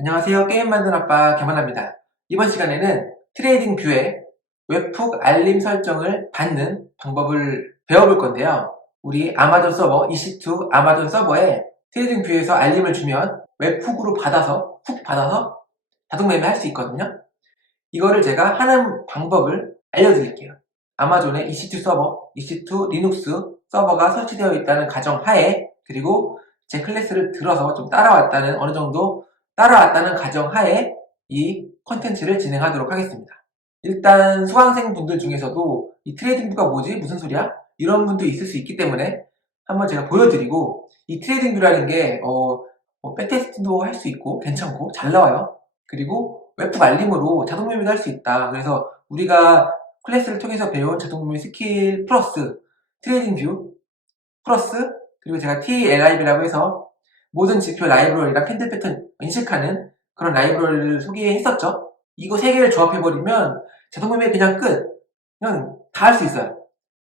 안녕하세요. 게임 만드는 아빠 개만합니다. 이번 시간에는 트레이딩 뷰에 웹훅 알림 설정을 받는 방법을 배워볼 건데요. 우리 아마존 서버, EC2 아마존 서버에 트레이딩 뷰에서 알림을 주면 웹훅으로 훅 받아서 자동 매매할 수 있거든요. 이거를 제가 하는 방법을 알려드릴게요. 아마존의 EC2 서버, EC2 리눅스 서버가 설치되어 있다는 가정하에, 그리고 제 클래스를 들어서 좀 어느 정도 따라왔다는 가정하에 이 컨텐츠를 진행하도록 하겠습니다. 일단 수강생 분들 중에서도 이 트레이딩 뷰가 뭐지? 무슨 소리야? 이런 분도 있을 수 있기 때문에 한번 제가 보여드리고, 이 트레이딩 뷰라는 게 백테스트도 할 수 있고 괜찮고 잘 나와요. 그리고 웹툰 알림으로 자동 매매도 할 수 있다. 그래서 우리가 클래스를 통해서 배운 자동 매매 스킬 플러스 트레이딩 뷰 플러스, 그리고 제가 TLIB라고 해서 모든 지표 라이브러리랑 캔들 패턴 인식하는 그런 라이브러리를 소개했었죠. 이거 세 개를 조합해버리면 자동 매매 그냥 끝. 그냥 다 할 수 있어요.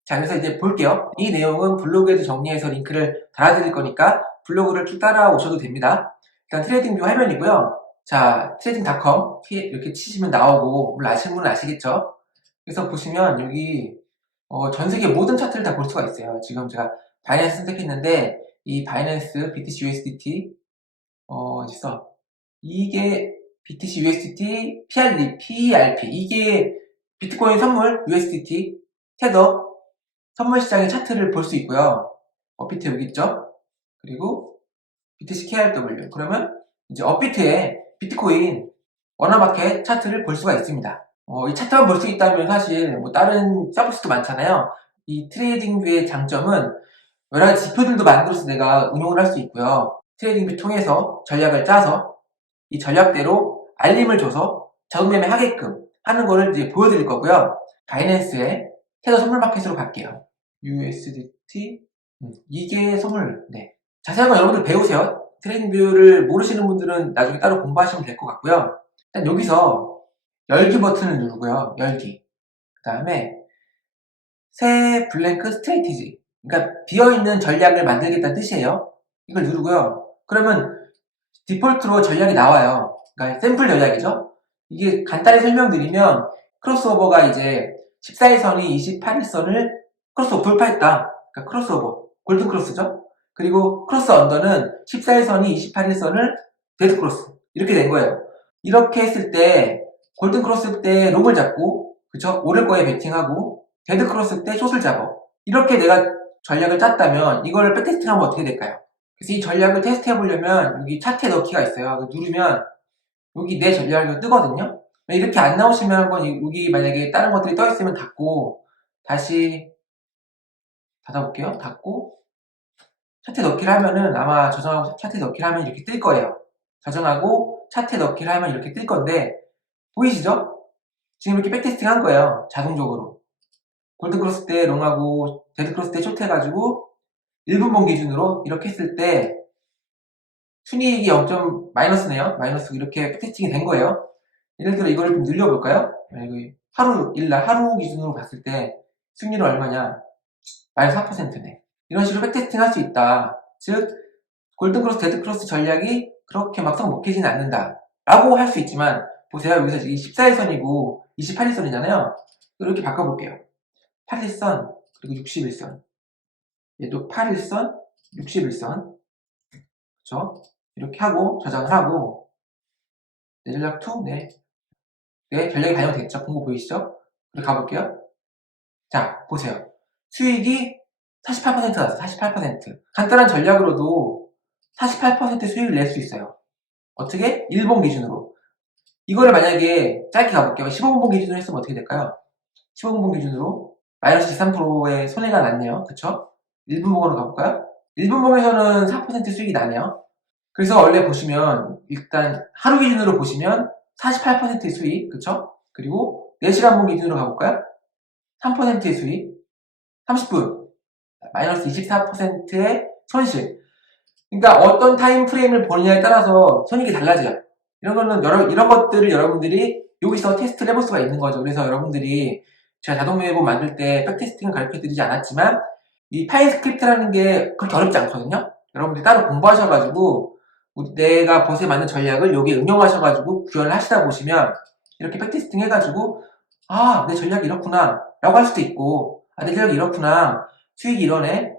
자, 그래서 이제 볼게요. 이 내용은 블로그에도 정리해서 링크를 달아드릴 거니까 블로그를 쭉 따라오셔도 됩니다. 일단 트레이딩 뷰 화면이고요. 자, trading.com 이렇게 치시면 나오고, 물론 아시는 분은 아시겠죠? 그래서 보시면 여기 전 세계 모든 차트를 다 볼 수가 있어요. 지금 제가 바이낸스 선택했는데 이 바이낸스 BTC USDT 있어. 이게 BTC USDT PRP 이게 비트코인 선물 USDT 테더 선물 시장의 차트를 볼 수 있고요. 업비트 여기 있죠? 그리고 BTC KRW. 그러면 이제 업비트에 비트코인 워너마켓 차트를 볼 수가 있습니다. 이 차트만 볼 수 있다면 사실 뭐 다른 서비스도 많잖아요. 이 트레이딩 뷰의 장점은 여러 가지 지표들도 만들어서 내가 응용을 할 수 있고요. 트레이딩 뷰 통해서 전략을 짜서 이 전략대로 알림을 줘서 자동 매매 하게끔 하는 거를 이제 보여드릴 거고요. 바이낸스의 테더 선물 마켓으로 갈게요. USDT 이게 선물. 네. 자세한 건 여러분들 배우세요. 트레이딩 뷰를 모르시는 분들은 나중에 따로 공부하시면 될 것 같고요. 일단 여기서 열기 버튼을 누르고요. 열기. 그 다음에 새 블랭크 스트레이티지. 그러니까 비어있는 전략을 만들겠다는 뜻이에요. 이걸 누르고요. 그러면 디폴트로 전략이 나와요. 그러니까 샘플 전략이죠. 이게 간단히 설명드리면 크로스오버가 이제 14일선이 28일선을 크로스오버 돌파했다. 그러니까 크로스오버, 골든 크로스죠. 그리고 크로스 언더는 14일선이 28일선을 데드 크로스 이렇게 된 거예요. 이렇게 했을 때 골든 크로스 때 롱을 잡고, 그쵸? 오를 거에 베팅하고, 데드 크로스 때 숏을 잡아. 이렇게 내가 전략을 짰다면 이걸 백테스팅하면 어떻게 될까요? 그래서 이 전략을 테스트해 보려면 여기 차트에 넣기가 있어요. 누르면 여기 내 전략이 뜨거든요. 이렇게 안 나오시면 한번 여기 만약에 다른 것들이 떠 있으면 닫고 다시 닫아볼게요. 닫고 차트에 넣기를 하면은 아마 저장하고 차트에 넣기를 하면 이렇게 뜰 거예요. 저장하고 차트에 넣기를 하면 이렇게 뜰 건데 보이시죠? 지금 이렇게 백테스팅 한 거예요. 자동적으로. 골든크로스 때 롱하고 데드크로스 때 숏 해가지고 1분봉 기준으로 이렇게 했을 때 순이익이 0. 마이너스네요. 마이너스 이렇게 테스팅이 된 거예요. 예를 들어 이거를 좀 늘려볼까요? 하루 기준으로 봤을 때 승률은 얼마냐? 마이너스 4%네. 이런 식으로 백테스팅 할 수 있다. 즉 골든크로스, 데드크로스 전략이 그렇게 막 성먹히지는 않는다 라고 할 수 있지만, 보세요. 여기서 이 14일선이고 28일선이잖아요. 이렇게 바꿔볼게요. 8일선 그리고 61선. 얘도 8일선, 61선. 그쵸? 이렇게 하고 저장을 하고 내 전략 2, 네, 전략이 반영됐죠? 공고 보이시죠? 그리고 가볼게요. 자, 보세요. 수익이 48% 나왔어요. 48%. 간단한 전략으로도 48% 수익을 낼 수 있어요. 어떻게? 일본 기준으로. 이거를 만약에 짧게 가볼게요. 15분봉 기준으로 했으면 어떻게 될까요? 15분봉 기준으로 마이너스 13%의 손해가 났네요. 그쵸? 1분봉으로 가볼까요? 1분봉에서는 4% 수익이 나네요. 그래서 원래 보시면 일단 하루 기준으로 보시면 48%의 수익, 그쵸? 그리고 4시간봉 기준으로 가볼까요? 3%의 수익, 30분 마이너스 24%의 손실. 그러니까 어떤 타임 프레임을 보느냐에 따라서 손익이 달라져요. 이런 것들을 여러분들이 여기서 테스트를 해볼 수가 있는 거죠. 그래서 여러분들이 제가 자동 매매본 만들 때 백테스팅을 가르쳐 드리지 않았지만 이 파일 스크립트라는 게 그렇게 어렵지 않거든요. 여러분들이 따로 공부하셔가지고 내가 보스에 맞는 전략을 여기에 응용하셔가지고 구현을 하시다 보시면 이렇게 백테스팅 해가지고 아, 내 전략이 이렇구나 라고 할 수도 있고 내 전략이 이렇구나, 수익이 이러네,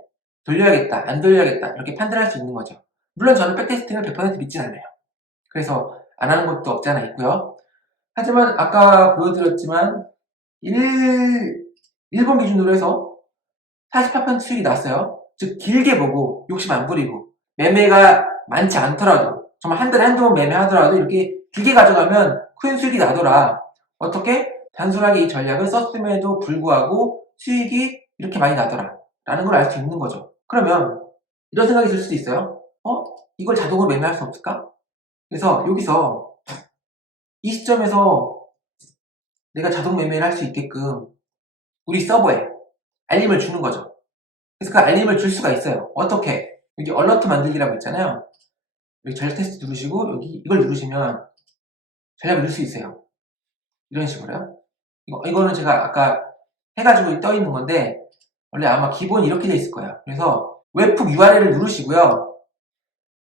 돌려야겠다 안 돌려야겠다 이렇게 판단할 수 있는 거죠. 물론 저는 백테스팅을 100% 믿진 않아요. 그래서 안 하는 것도 없지 않아 있고요. 하지만 아까 보여드렸지만 1번 기준으로 해서 48% 수익이 났어요. 즉 길게 보고 욕심 안 부리고 매매가 많지 않더라도 정말 한 달에 한두 번 매매하더라도 이렇게 길게 가져가면 큰 수익이 나더라. 어떻게? 단순하게 이 전략을 썼음에도 불구하고 수익이 이렇게 많이 나더라 라는 걸 알 수 있는 거죠. 그러면 이런 생각이 들 수도 있어요. 이걸 자동으로 매매할 수 없을까? 그래서 여기서 이 시점에서 내가 자동 매매를 할 수 있게끔 우리 서버에 알림을 주는 거죠. 그래서 그 알림을 줄 수가 있어요. 어떻게? 여기 얼러트 만들기라고 있잖아요. 여기 전략 테스트 누르시고 여기 이걸 누르시면 전략을 넣을 수 있어요. 이런 식으로요. 이거는 제가 아까 해가지고 떠 있는 건데 원래 아마 기본이 이렇게 돼 있을 거예요. 그래서 웹북 URL을 누르시고요.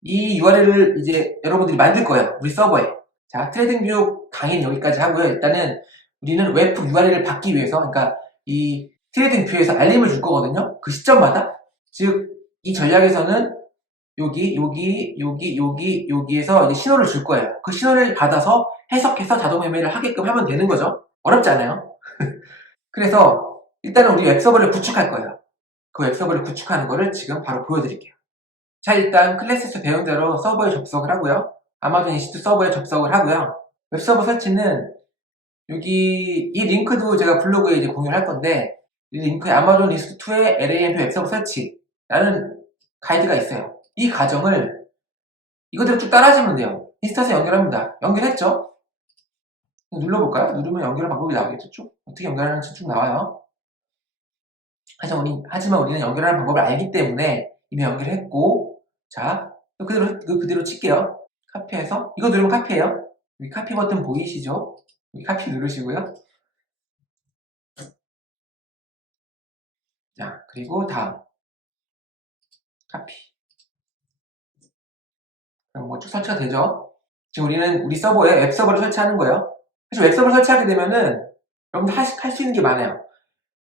이 URL을 이제 여러분들이 만들 거예요. 우리 서버에. 자, 트레이딩뷰 강의는 여기까지 하고요. 일단은 우리는 웹북 URL을 받기 위해서, 그러니까 이 트레이딩뷰에서 알림을 줄 거거든요. 그 시점마다. 즉, 이 전략에서는 여기에서 이제 신호를 줄 거예요. 그 신호를 받아서 해석해서 자동 매매를 하게끔 하면 되는 거죠. 어렵지 않아요. 그래서 일단은 우리 웹서버를 구축할 거예요. 그 웹서버를 구축하는 거를 지금 바로 보여드릴게요. 자, 일단 클래스에서 배운 대로 서버에 접속을 하고요. 아마존 EC2 서버에 접속을 하고요. 웹서버 설치는 여기 이 링크도 제가 블로그에 이제 공유를 할 건데 이 링크에 아마존 EC2의 LAMP 웹서버 설치라는 가이드가 있어요. 이 과정을 이거대로 쭉 따라하시면 돼요. 인스타에서 연결합니다. 연결했죠? 눌러볼까요? 누르면 연결 방법이 나오겠죠? 쭉? 어떻게 연결하는지 쭉 나와요. 하지만 우리는 연결하는 방법을 알기 때문에 이미 연결했고, 자, 그대로 칠게요. 카피해서, 이거 누르면 카피해요. 여기 카피 버튼 보이시죠? 여기 카피 누르시고요. 자, 그리고 다음. 카피. 그럼 뭐 쭉 설치가 되죠? 지금 우리는 우리 서버에 웹서버를 설치하는 거예요. 사실 웹서버를 설치하게 되면은, 여러분들 할 수 있는 게 많아요.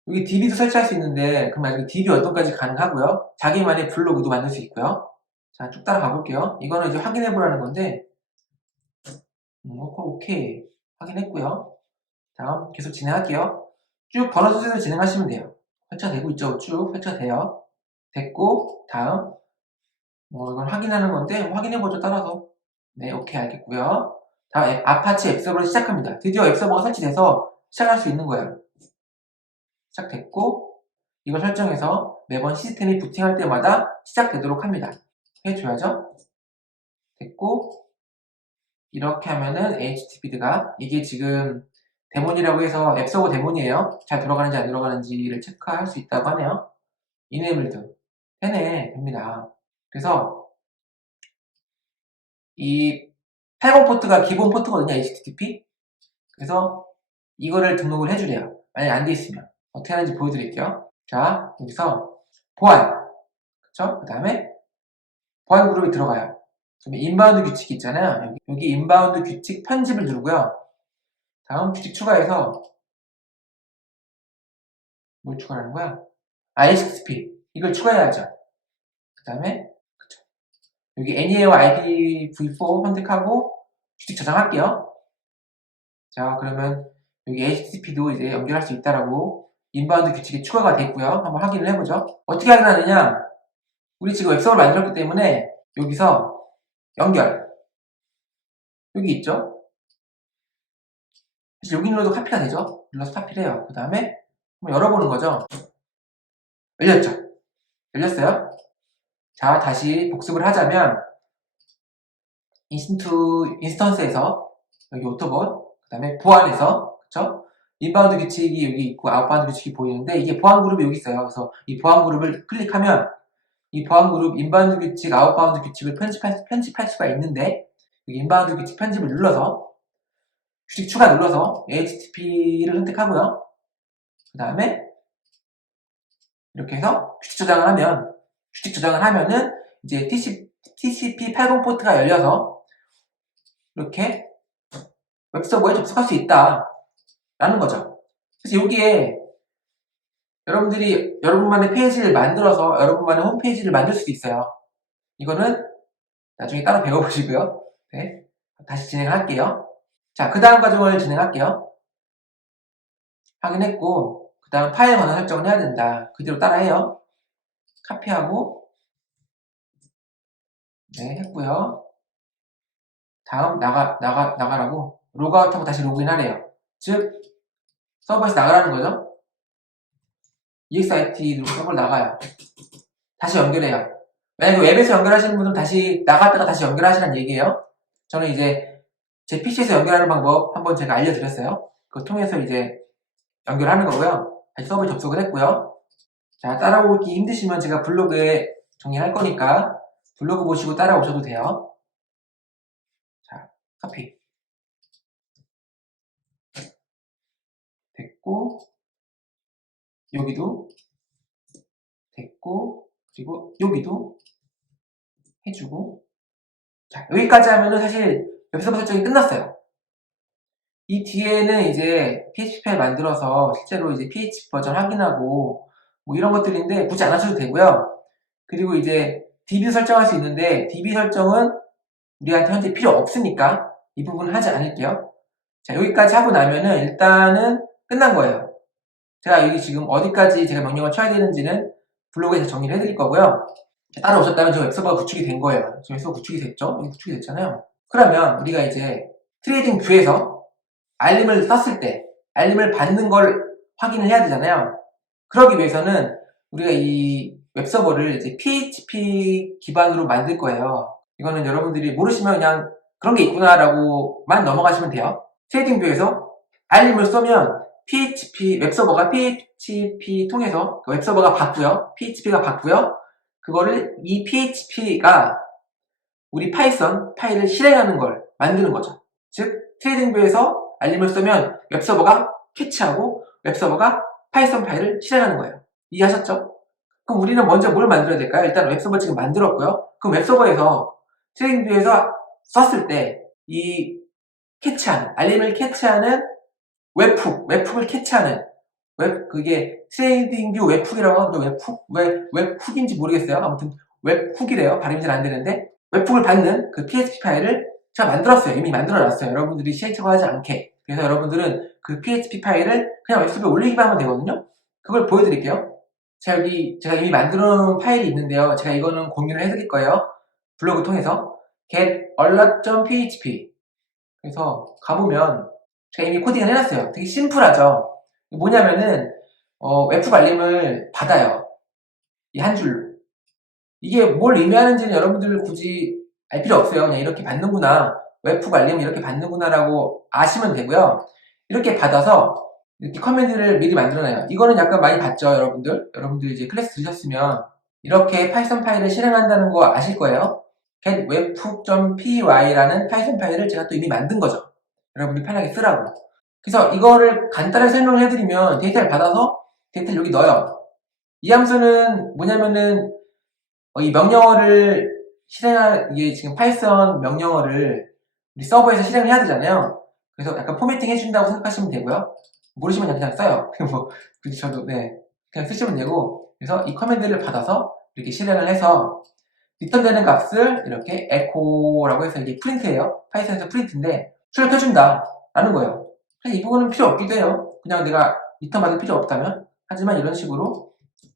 여기 DB도 설치할 수 있는데, 그럼 나중에 DB 어떤까지 가능하고요. 자기만의 블로그도 만들 수 있고요. 자, 쭉 따라가 볼게요. 이거는 이제 확인해 보라는 건데, 오케이. 확인했고요. 다음 계속 진행할게요. 쭉 번호 순서대로 진행하시면 돼요. 설치되고 있죠? 쭉 설치돼요. 됐고, 다음. 이건 확인하는 건데, 확인해보죠, 따라서. 네, 오케이, 알겠고요. 다음, 아파치 앱서버를 시작합니다. 드디어 앱서버가 설치돼서 시작할 수 있는 거예요. 시작됐고, 이걸 설정해서 매번 시스템이 부팅할 때마다 시작되도록 합니다. 해줘야죠. 됐고, 이렇게 하면은 HTTP가 이게 지금 데몬이라고 해서 앱서버 데몬이에요. 잘 들어가는지 안 들어가는지를 체크할 수 있다고 하네요. 이네이블드 되네, 됩니다. 그래서 이 80 포트가 기본 포트거든요, HTTP. 그래서 이거를 등록을 해주래요. 만약에 안 돼 있으면 어떻게 하는지 보여드릴게요. 자, 여기서 보안, 그쵸? 그 다음에 보안 그룹이 들어가요. 그러면 인바운드 규칙 있잖아요. 여기 인바운드 규칙 편집을 누르고요. 다음 규칙 추가해서 뭘 추가하는 거야? HTTP 이걸 추가해야죠. 그 다음에 여기 NEA와 IPv4 선택하고 규칙 저장할게요. 자, 그러면 여기 HTTP도 이제 연결할 수 있다라고 인바운드 규칙이 추가가 됐고요. 한번 확인을 해보죠. 어떻게 확인하느냐? 우리 지금 웹서버를 만들었기 때문에 여기서 연결 여기 있죠? 사실 여기 눌러도 카피가 되죠? 눌러서 카피를 해요. 그 다음에 한번 열어보는 거죠. 열렸죠? 열렸어요? 자, 다시 복습을 하자면 인스턴스에서 여기 오토봇, 그 다음에 보안에서, 그쵸? 인바운드 규칙이 여기 있고 아웃바운드 규칙이 보이는데 이게 보안 그룹이 여기 있어요. 그래서 이 보안 그룹을 클릭하면 이 보안 그룹 인바운드 규칙, 아웃바운드 규칙을 편집할 수가 있는데 여기 인바운드 규칙 편집을 눌러서 규칙 추가 눌러서 HTTP를 선택하고요. 그 다음에 이렇게 해서 규칙 저장을 하면은 이제 TCP80 포트가 열려서 이렇게 웹서버에 접속할 수 있다 라는 거죠. 그래서 여기에 여러분들이 여러분만의 페이지를 만들어서 여러분만의 홈페이지를 만들 수도 있어요. 이거는 나중에 따로 배워보시고요. 네, 다시 진행할게요. 자, 그 다음 과정을 진행할게요. 확인했고, 그 다음 파일 권한 설정을 해야 된다. 그대로 따라해요. 카피하고, 네, 했고요. 다음 나가라고 로그아웃하고 다시 로그인 하래요. 즉, 서버에서 나가라는 거죠. EXIT 누르고 서버를 나가요. 다시 연결해요. 만약에 웹에서 연결하시는 분들은 다시 나갔다가 다시 연결하시라는 얘기예요. 저는 이제 제 PC에서 연결하는 방법 한번 제가 알려드렸어요. 그거 통해서 이제 연결하는 거고요. 다시 서버에 접속을 했고요. 자, 따라오기 힘드시면 제가 블로그에 정리할 거니까 블로그 보시고 따라오셔도 돼요. 자, 카피. 됐고, 여기도 됐고, 그리고 여기도 해주고. 자, 여기까지 하면은 사실 웹서버 설정이 끝났어요. 이 뒤에는 이제 PHP 파일 만들어서 실제로 이제 PHP 버전 확인하고 뭐 이런 것들인데 굳이 안 하셔도 되고요. 그리고 이제 DB 설정할 수 있는데 DB 설정은 우리한테 현재 필요 없으니까 이 부분은 하지 않을게요. 자, 여기까지 하고 나면은 일단은 끝난 거예요. 제가 여기 지금 어디까지 제가 명령을 쳐야 되는지는 블로그에서 정리를 해드릴 거고요. 따라오셨다면 저 웹서버가 구축이 된 거예요. 저 웹서버 구축이 됐죠? 여기 구축이 됐잖아요. 그러면 우리가 이제 트레이딩 뷰에서 알림을 떴을 때 알림을 받는 걸 확인을 해야 되잖아요. 그러기 위해서는 우리가 이 웹서버를 이제 PHP 기반으로 만들 거예요. 이거는 여러분들이 모르시면 그냥 그런 게 있구나라고만 넘어가시면 돼요. 트레이딩 뷰에서 알림을 쏘면 PHP 웹서버가 PHP 통해서 그 웹서버가 받고요. PHP가 받고요. 그거를 이 PHP가 우리 파이썬 파일을 실행하는 걸 만드는 거죠. 즉 트레이딩 뷰에서 알림을 쏘면 웹서버가 캐치하고 웹서버가 파이썬 파일을 실행하는 거예요. 이해하셨죠? 그럼 우리는 먼저 뭘 만들어야 될까요? 일단 웹서버 지금 만들었고요. 그럼 웹서버에서 트레이딩 뷰에서 썼을 때 이 캐치하는, 알림을 캐치하는 웹훅을 캐치하는 그게 트레이딩 뷰 웹훅이라고 하는데 웹훅인지 모르겠어요. 아무튼 웹훅이래요. 발음이 잘 안 되는데 웹훅을 받는 그 PHP 파일을 제가 만들었어요. 이미 만들어 놨어요. 여러분들이 시행착오하지 않게. 그래서 여러분들은 그 PHP 파일을 그냥 웹서버에 올리기만 하면 되거든요. 그걸 보여드릴게요. 제가 이미 만들어 놓은 파일이 있는데요. 제가 이거는 공유를 해드릴 거예요. 블로그 통해서 getalert.php 그래서 가보면 제가 이미 코딩을 해놨어요. 되게 심플하죠. 뭐냐면은 웹훅 알림을 받아요. 이 한 줄로. 이게 뭘 의미하는지는 여러분들 굳이 알 필요 없어요. 그냥 이렇게 받는구나. 웹훅 알림을 이렇게 받는구나라고 아시면 되고요. 이렇게 받아서 이렇게 커맨드를 미리 만들어놔요. 이거는 약간 많이 봤죠, 여러분들? 여러분들 이제 클래스 들으셨으면 이렇게 파이썬 파일을 실행한다는 거 아실 거예요. getwebhook.py라는 파이썬 파일을 제가 또 이미 만든 거죠. 여러분들이 편하게 쓰라고. 그래서 이거를 간단하게 설명을 해드리면 데이터를 받아서 데이터를 여기 넣어요. 이 함수는 뭐냐면은 이 명령어를 이게 지금 파이썬 명령어를 우리 서버에서 실행을 해야 되잖아요. 그래서 약간 포매팅 해준다고 생각하시면 되고요. 모르시면 그냥 써요. 뭐, 굳이 저도, 네. 그냥 쓰시면 되고. 그래서 이 커맨드를 받아서 이렇게 실행을 해서 리턴되는 값을 이렇게 echo라고 해서 이게 프린트예요. 파이썬에서 프린트인데 출력해준다. 라는 거예요. 사실 이 부분은 필요 없기도 해요. 그냥 내가 리턴 받을 필요 없다면. 하지만 이런 식으로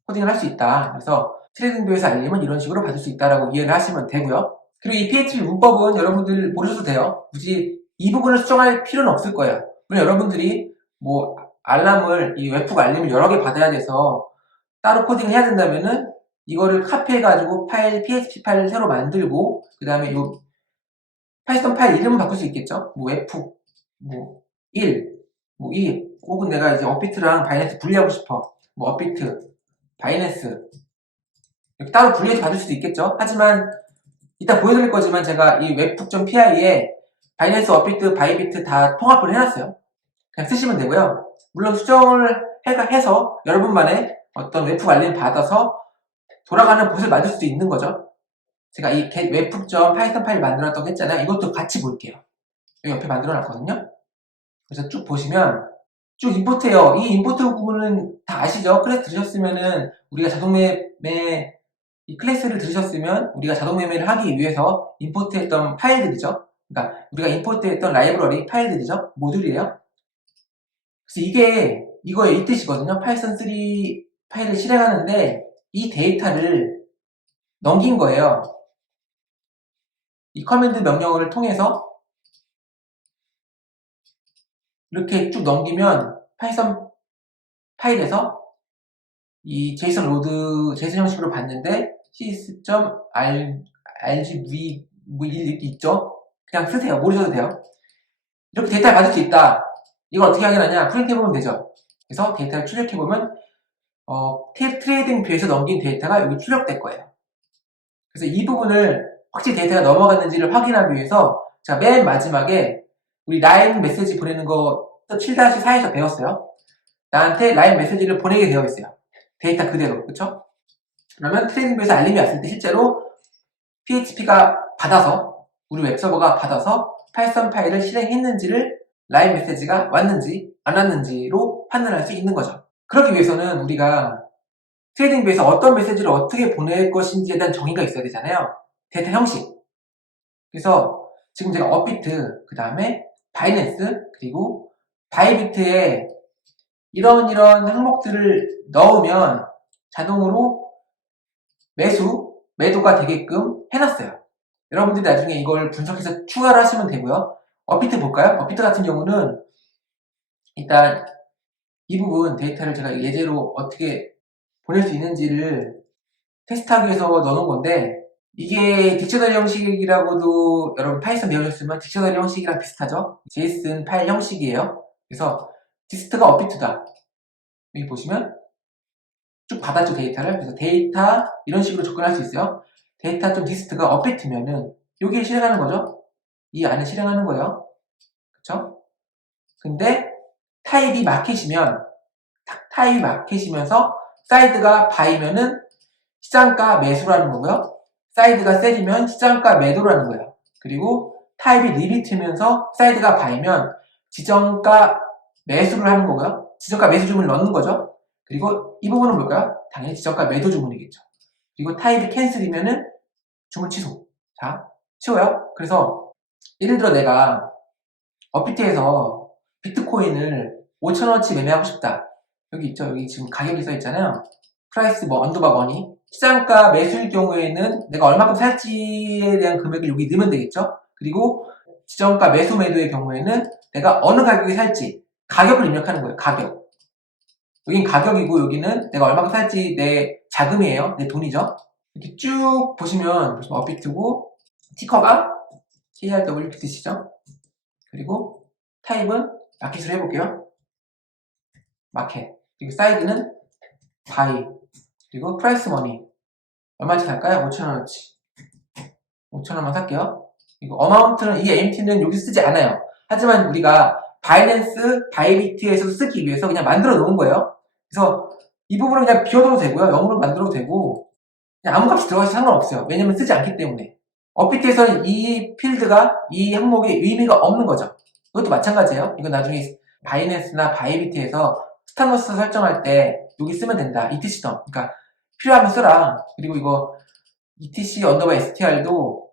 코딩을 할 수 있다. 그래서 트레이딩 뷰에서 알림은 이런 식으로 받을 수 있다라고 이해를 하시면 되고요. 그리고 이 PHP 문법은 여러분들 모르셔도 돼요. 굳이 이 부분을 수정할 필요는 없을 거예요. 물론 여러분들이 뭐 이 웹훅 알림을 여러 개 받아야 돼서 따로 코딩을 해야 된다면은 이거를 카피해가지고 PHP 파일을 새로 만들고 그 다음에 요 파이썬 파일 이름은 바꿀 수 있겠죠? 뭐 웹훅, 뭐 1, 뭐 2, 혹은 내가 이제 업비트랑 바이낸스 분리하고 싶어. 뭐 업비트, 바이낸스 이렇게 따로 분리해서 받을 수도 있겠죠. 하지만 이따 보여드릴 거지만 제가 이 웹훅.py에 바이낸스, 업비트, 바이비트 다 통합을 해놨어요. 그냥 쓰시면 되고요. 물론 수정을 해서 여러분만의 어떤 웹훅 알림 받아서 돌아가는 봇을 만들 수도 있는 거죠. 제가 이 webhook.python 파일 만들었다고 했잖아요. 이것도 같이 볼게요. 여기 옆에 만들어 놨거든요. 그래서 쭉 보시면 쭉 임포트해요. 이 임포트 부분은 다 아시죠? 클래스 들으셨으면은 우리가 자동매매 이 클래스를 들으셨으면 우리가 자동매매를 하기 위해서 임포트했던 파일들이죠. 그러니까 우리가 임포트했던 라이브러리 파일들이죠. 모듈이에요. 그래서 이거의 이 뜻이거든요. 파이썬 3 파일을 실행하는데 이 데이터를 넘긴 거예요. 이 커맨드 명령어를 통해서 이렇게 쭉 넘기면 파이썬 파일에서 이 제이슨 형식으로 봤는데 sys.rgv 뭐 이렇게 있죠? 그냥 쓰세요. 모르셔도 돼요. 이렇게 데이터를 받을 수 있다. 이걸 어떻게 확인하냐? 프린트해보면 되죠. 그래서 데이터를 출력해보면 트레이딩 뷰에서 넘긴 데이터가 여기 출력될 거예요. 그래서 이 부분을 확실히 데이터가 넘어갔는지를 확인하기 위해서 자, 맨 마지막에 우리 라인 메시지 보내는 거 7-4에서 배웠어요. 나한테 라인 메시지를 보내게 되어 있어요. 데이터 그대로, 그쵸? 그러면 트레이딩 뷰에서 알림이 왔을 때 실제로 PHP가 받아서 우리 웹서버가 받아서 파이썬 파일을 실행했는지를 라인 메시지가 왔는지 안 왔는지로 판단할 수 있는 거죠. 그러기 위해서는 우리가 트레이딩 뷰에서 어떤 메시지를 어떻게 보낼 것인지에 대한 정의가 있어야 되잖아요. 데이터 형식. 그래서 지금 제가 업비트, 그 다음에 바이낸스, 그리고 바이비트에 이런 항목들을 넣으면 자동으로 매도가 되게끔 해놨어요. 여러분들이 나중에 이걸 분석해서 추가를 하시면 되고요. 업비트 볼까요? 업비트 같은 경우는 일단 이 부분 데이터를 제가 예제로 어떻게 보낼 수 있는지를 테스트하기 위해서 넣어놓은 건데 이게 딕셔너리 형식이라고도 여러분 파이썬 배우셨으면 딕셔너리 형식이랑 비슷하죠? JSON 파일 형식이에요. 그래서 디스트가 업비트다. 여기 보시면 쭉 받았죠, 데이터를. 그래서 데이터 이런 식으로 접근할 수 있어요. 데이터 좀 디스트가 업비트면은 여기에 실행하는 거죠. 이 안에 실행하는 거예요. 그쵸? 근데 타입이 마켓이면 타입이 마켓이면서 사이드가 바이면은 시장가 매수라는 거고요. 사이드가 셀이면 시장가 매도라는 거예요. 그리고 타입이 리미트면서 사이드가 바이면 지정가 매수를 하는 거고요. 지정가 매수 주문을 넣는 거죠. 그리고 이 부분은 뭘까요? 당연히 지정가 매도 주문이겠죠. 그리고 타입이 캔슬이면은 주문 취소. 자, 쉬워요. 그래서 예를 들어 내가 업비트에서 비트코인을 5,000원어치 매매하고 싶다. 여기 있죠. 여기 지금 가격이 써 있잖아요. 프라이스 언더바 머니. 시장가 매수일 경우에는 내가 얼마큼 살지에 대한 금액을 여기 넣으면 되겠죠. 그리고 지정가 매수 매도의 경우에는 내가 어느 가격에 살지 가격을 입력하는 거예요. 가격. 여긴 가격이고 여기는 내가 얼마큼 살지 내 자금이에요. 내 돈이죠. 이렇게 쭉 보시면 업비트고 티커가 TRWBTC죠. 그리고 타입은 마켓으로 해볼게요. 마켓. 그리고 사이드는 바이. 그리고 프라이스 머니. 얼마치 살까요? 5,000원어치. 5,000원만 살게요. 이거 어마운트는, 이 MT는 여기 쓰지 않아요. 하지만 우리가 바이낸스, 바이비트에서 쓰기 위해서 그냥 만들어 놓은 거예요. 그래서 이 부분은 그냥 비워둬도 되고요. 0으로 만들어도 되고, 그냥 아무 값이 들어가서 상관없어요. 왜냐면 쓰지 않기 때문에. 업비트에서는 이 필드가, 이 항목에 의미가 없는 거죠. 이것도 마찬가지예요. 이거 나중에 바이낸스나 바이비트에서 스타너스 설정할 때 여기 쓰면 된다. etc. 그러니까 필요하면 써라. 그리고 이거 etc 언더바 str도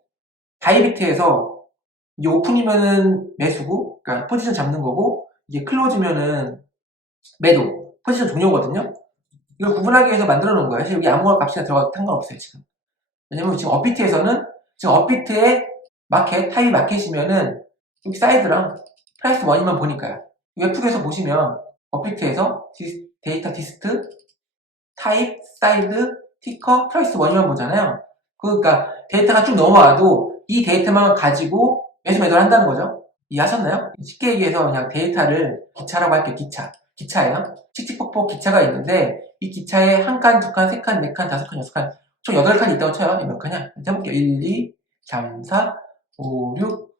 바이비트에서 이게 오픈이면은 매수고, 그러니까 포지션 잡는 거고, 이게 클로즈면은 매도, 포지션 종료거든요. 이걸 구분하기 위해서 만들어 놓은 거예요. 여기 아무거나 값이나 들어가도 상관없어요, 지금. 왜냐면 지금 업비트에서는 지금 업비트의 마켓, 타입 마켓이면은 여기 사이드랑 프라이스 원이만 보니까요. 웹북에서 보시면 업비트에서 데이터 디스트, 타입, 사이드, 티커, 프라이스 원이만 보잖아요. 그러니까 데이터가 쭉 넘어와도 이 데이터만 가지고 매수 매도를 한다는 거죠. 이해하셨나요? 쉽게 얘기해서 그냥 데이터를 기차라고 할게요. 기차예요. 칙칙폭폭 기차가 있는데 이 기차에 한 칸, 두 칸, 세 칸, 네 칸, 다섯 칸, 여섯 칸, 총 8칸이 있다고 쳐요. 몇 칸이야? 해볼게요. 1, 2, 3, 4, 5, 6,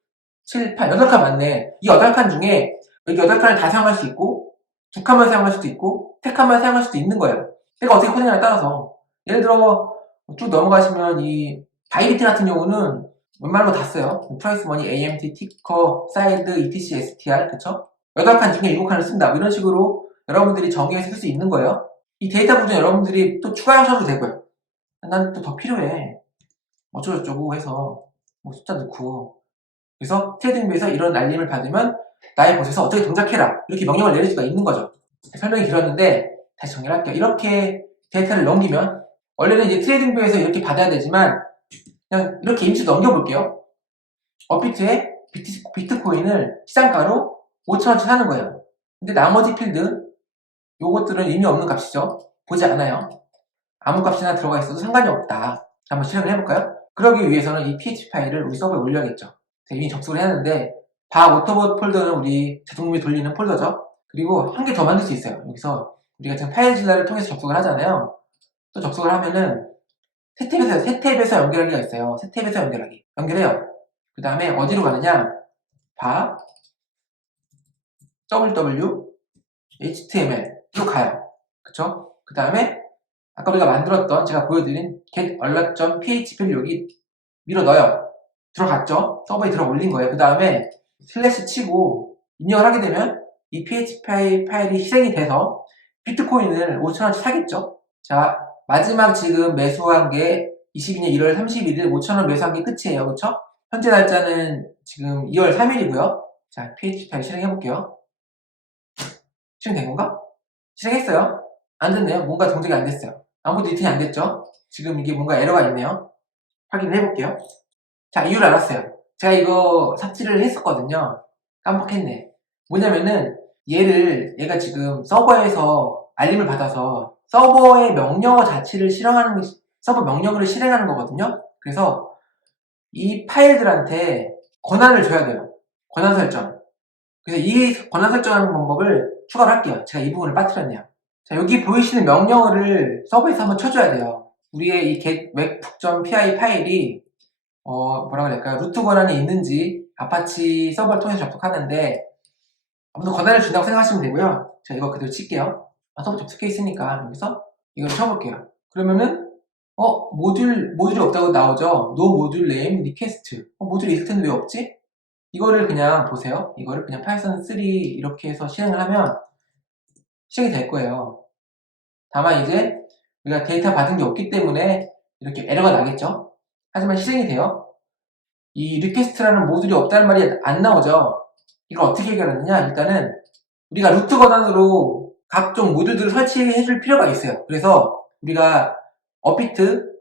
7, 8, 8칸 맞네. 이 8칸 중에 여기 8칸을 다 사용할 수 있고, 두 칸만 사용할 수도 있고, 세 칸만 사용할 수도 있는 거예요. 내가 어떻게 코딩하냐에 따라서. 예를 들어, 쭉 넘어가시면 이 바이비트 같은 경우는 웬만한 거 다 써요. 프라이스 머니, AMT, 티커, 사이드, ETC, STR, 그쵸? 8칸 중에 7칸을 쓴다. 이런 식으로 여러분들이 정의해서 쓸 수 있는 거예요. 이 데이터 부분 여러분들이 또 추가하셔도 되고요. 난 또 더 필요해. 어쩌고저쩌고 해서 뭐 숫자 넣고. 그래서 트레이딩뷰에서 이런 알림을 받으면 나의 곳에서 어떻게 동작해라. 이렇게 명령을 내릴 수가 있는 거죠. 설명이 길었는데 다시 정리를 할게요. 이렇게 데이터를 넘기면 원래는 이제 트레이딩뷰에서 이렇게 받아야 되지만 그냥 이렇게 임시 넘겨볼게요. 업비트에 비트코인을 시장가로 5,000원치 사는 거예요. 근데 나머지 필드 요것들은 의미 없는 값이죠. 보지 않아요. 아무 값이나 들어가 있어도 상관이 없다. 한번 실행을 해볼까요? 그러기 위해서는 이 PHP 파일을 우리 서버에 올려야겠죠. 이미 접속을 했는데 바 오토봇 폴더는 우리 자동문이 돌리는 폴더죠. 그리고 한 개 더 만들 수 있어요. 여기서 우리가 지금 파일질러를 통해서 접속을 하잖아요. 또 접속을 하면은 새 탭에서 연결하기가 있어요. 새 탭에서 연결하기. 연결해요. 그 다음에 어디로 가느냐? 바 www html로 가요. 그쵸? 그 다음에 아까 우리가 만들었던 제가 보여드린 getAlert.php를 여기 밀어 넣어요. 들어갔죠? 서버에 들어 올린 거예요. 그 다음에 슬래시 치고 입력을 하게 되면 이 PHP 파일이 실행이 돼서 비트코인을 5,000원치 사겠죠? 자, 마지막 지금 매수한 게 22년 1월 31일 5,000원 매수한 게 끝이에요. 그쵸? 현재 날짜는 지금 2월 3일이고요. 자, PHP 파일 실행해 볼게요. 실행된 건가? 실행했어요. 안 됐네요. 뭔가 동작이 안 됐어요. 아무것도 리턴이 안 됐죠? 지금 이게 뭔가 에러가 있네요. 확인을 해볼게요. 자, 이유를 알았어요. 제가 이거 삭제를 했었거든요. 깜빡했네. 뭐냐면은 얘가 지금 서버에서 알림을 받아서 서버의 명령어 자체를 실행하는 서버 명령어를 실행하는 거거든요. 그래서 이 파일들한테 권한을 줘야 돼요. 권한 설정. 그래서 이 권한 설정하는 방법을 추가를 할게요. 제가 이 부분을 빠뜨렸네요. 자, 여기 보이시는 명령어를 서버에서 한번 쳐줘야 돼요. 우리의 이 getwebhook.py 파일이 뭐라고 해야 될까요? 루트 권한이 있는지 아파치 서버를 통해서 접속하는데 아무튼 권한을 준다고 생각하시면 되고요. 제가 이거 그대로 칠게요. 서버 접속해 있으니까 여기서 이걸 쳐볼게요. 그러면은 모듈이 없다고 나오죠? No module name request. 모듈이 있을 텐데 왜 없지? 이거를 그냥 보세요. 이거를 그냥 파이썬 3 이렇게 해서 실행을 하면 실행이 될 거예요. 다만 이제 우리가 데이터 받은 게 없기 때문에 이렇게 에러가 나겠죠? 하지만 실행이 돼요. 이 리퀘스트라는 모듈이 없다는 말이 안 나오죠? 이걸 어떻게 해결하느냐? 일단은 우리가 루트 권한으로 각종 모듈들을 설치해 줄 필요가 있어요. 그래서 우리가 업비트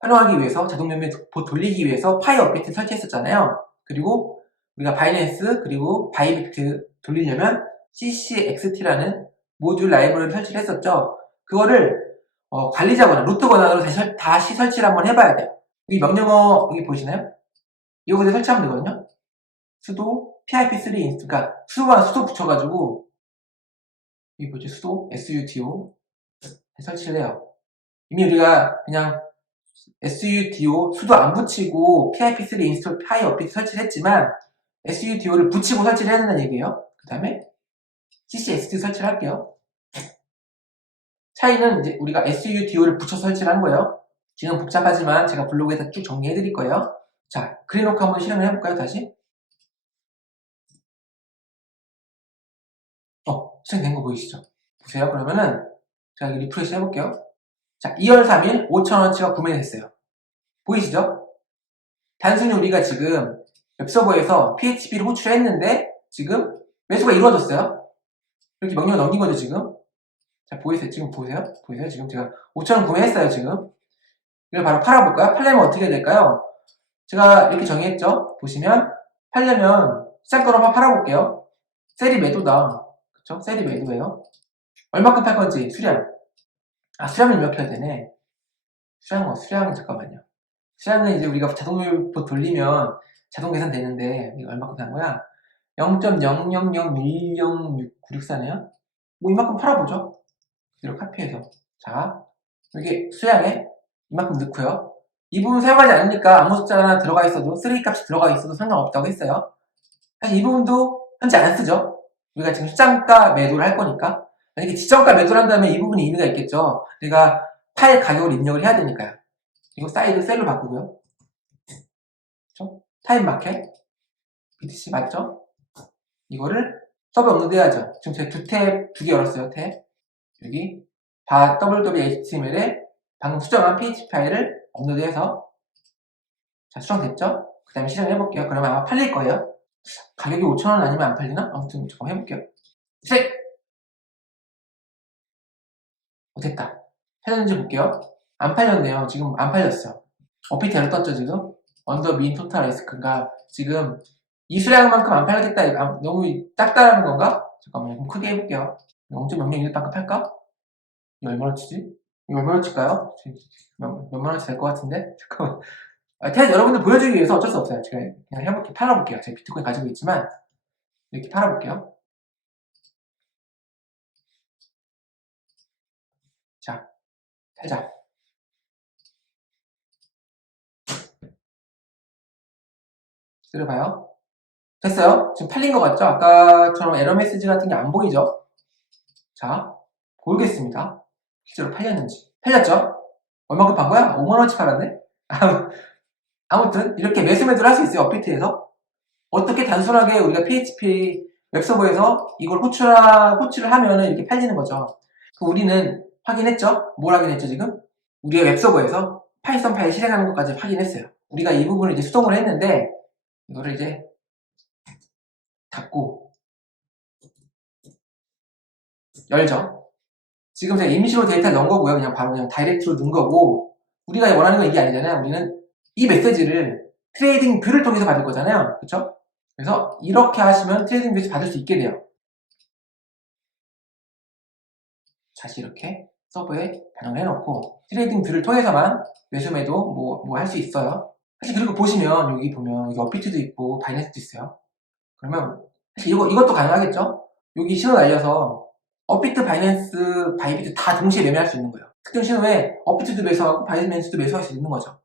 활용하기 위해서 자동 메모리 돌리기 위해서 파이 업비트 설치했었잖아요. 그리고 우리가 바이낸스 그리고 바이비트 돌리려면 ccxt라는 모듈 라이브러리를 설치를 했었죠. 그거를 관리자거나 루트 권한으로 다시 설치를 한번 해봐야 돼요. 여기 명령어 여기 보이시나요? 이거 그대로 설치하면 되거든요. sudo pip3 인스톨, 그러니까 sudo 붙여가지고 여기 뭐지? sudo sudo 설치를 해요. 이미 우리가 그냥 sudo 안 붙이고 pip3 인스톨 파이 업비트 설치를 했지만 sudo를 붙이고 설치를 해야 된다는 얘기예요. 그 다음에 ccxt 설치를 할게요. 차이는 이제 우리가 sudo를 붙여서 설치를 한 거예요. 지금 복잡하지만 제가 블로그에서 쭉 정리해 드릴 거예요. 자, 그래놓고 한번 실행을 해볼까요? 다시. 실행된 거 보이시죠? 보세요. 그러면은 제가 여기 리프레시 해볼게요. 자, 2월 3일 5,000원치가 구매됐어요. 보이시죠? 단순히 우리가 지금 웹서버에서 PHP를 호출했는데 지금 매수가 이루어졌어요. 이렇게 명령을 넘긴 거죠, 지금. 자, 보이세요? 지금 보세요? 보이세요? 지금 제가 5,000원 구매했어요, 지금. 이걸 바로 팔아볼까요? 팔려면 어떻게 해야 될까요? 제가 이렇게 정의했죠? 보시면 팔려면 시장가로 한번 팔아볼게요. 셀이 매도다. 그쵸? 셀이 매도예요. 얼마큼 팔 건지 수량. 수량을 입력해야 되네. 수량 잠깐만요. 수량은 이제 우리가 자동으로 돌리면 자동 계산되는데 이거 얼마큼 산 거야? 0.000109664네요? 뭐 이만큼 팔아보죠. 그대로 카피해서. 자, 여기 수량에 이만큼 넣고요. 이 부분 사용하지 않으니까 아무 숫자나 들어가 있어도 쓰레기 값이 들어가 있어도 상관없다고 했어요. 사실 이 부분도 현재 안 쓰죠. 우리가 지금 시장가 매도를 할 거니까. 만약에 지정가 매도를 한다면 이 부분이 의미가 있겠죠. 내가 파일 가격을 입력을 해야 되니까요. 이거 사이드 셀로 바꾸고요. 타임마켓 BTC 맞죠? 이거를 서버에 업로드 해야죠. 지금 제가 두 개 열었어요. 탭 여기 www.html에 방금 수정한 PHP 파일을 업로드해서 자 수정됐죠? 그 다음에 실행을 해볼게요. 그러면 아마 팔릴 거예요. 가격이 5,000원 아니면 안 팔리나? 아무튼 조금 해볼게요. 실행! 됐다. 팔렸는지 볼게요. 안 팔렸네요. 지금 안 팔렸어. 업비트 에러 떴죠 지금? 언더 민 토탈 리스크인가? 지금 이 수량만큼 안 팔겠다. 너무 작다라는 건가? 잠깐만요. 좀 크게 해볼게요. 0.001만큼 팔까? 이거 얼마나치지? 이거 얼마나칠까요? 몇만원치 될 것 같은데? 잠깐만. 그냥 여러분들 보여주기 위해서 어쩔 수 없어요. 제가 그냥 해볼게요. 팔아볼게요. 제가 비트코인 가지고 있지만 이렇게 팔아볼게요. 자, 팔자. 들어봐요. 됐어요? 지금 팔린 것 같죠? 아까처럼 에러 메시지 같은 게 안 보이죠? 자, 보이겠습니다. 실제로 팔렸는지. 팔렸죠? 얼마큼 판 거야? 5만원치 팔았네? 아무튼 이렇게 매수매도를 할 수 있어요. 업비트에서. 어떻게 단순하게 우리가 PHP 웹서버에서 이걸 호출을 하면은 이렇게 팔리는 거죠. 우리는 확인했죠? 뭘 확인했죠 지금? 우리가 웹서버에서 파이썬 파일 실행하는 것까지 확인했어요. 우리가 이 부분을 이제 수동을 했는데 이거를 이제 닫고 열죠. 지금 제가 임시로 데이터를 넣은 거고요. 그냥 바로 그냥 다이렉트로 넣은 거고 우리가 원하는 건 이게 아니잖아요. 우리는 이 메시지를 트레이딩 뷰를 통해서 받을 거잖아요. 그쵸? 그래서 이렇게 하시면 트레이딩 뷰에서 받을 수 있게 돼요. 다시 이렇게 서버에 반영을 해놓고 트레이딩 뷰를 통해서만 매수매도 뭐 할 수 있어요. 사실 그리고 보시면 여기 보면 여기 업비트도 있고 바이낸스도 있어요. 그러면 사실 이것도 가능하겠죠? 여기 신호 날려서 업비트, 바이낸스, 바이비트 다 동시에 매매할 수 있는 거예요. 특정 신호에 업비트도 매수하고 바이낸스도 매수할 수 있는 거죠.